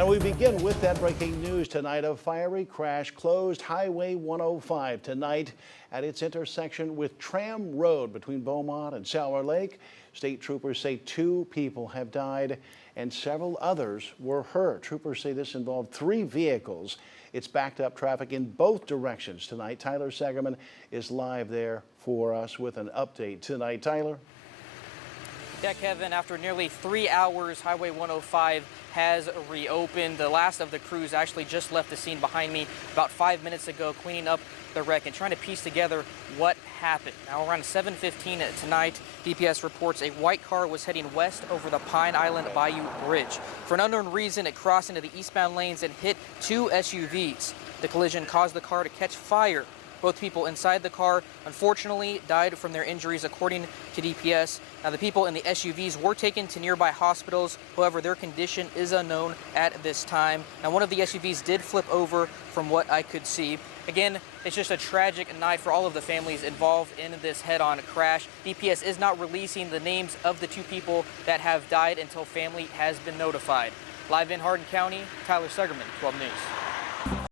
And we begin with that breaking news tonight. A fiery crash closed Highway 105 tonight at its intersection with Tram Road between Beaumont and Sour Lake. State troopers say 2 people have died and several others were hurt. Troopers say this involved 3 vehicles. It's backed up traffic in both directions tonight. Tyler Segerman is live there for us with an update tonight. Tyler? Yeah, Kevin, after nearly 3 hours, Highway 105 has reopened. The last of the crews actually just left the scene behind me about 5 minutes ago, cleaning up the wreck and trying to piece together what happened. Now, around 7:15 tonight, DPS reports a white car was heading west over the Pine Island Bayou Bridge. For an unknown reason, it crossed into the eastbound lanes and hit 2 SUVs. The collision caused the car to catch fire. Both people inside the car, unfortunately, died from their injuries, according to DPS. Now, the people in the SUVs were taken to nearby hospitals. However, their condition is unknown at this time. Now, one of the SUVs did flip over from what I could see. Again, it's just a tragic night for all of the families involved in this head-on crash. DPS is not releasing the names of the 2 people that have died until family has been notified. Live in Hardin County, Tyler Segerman, 12 News.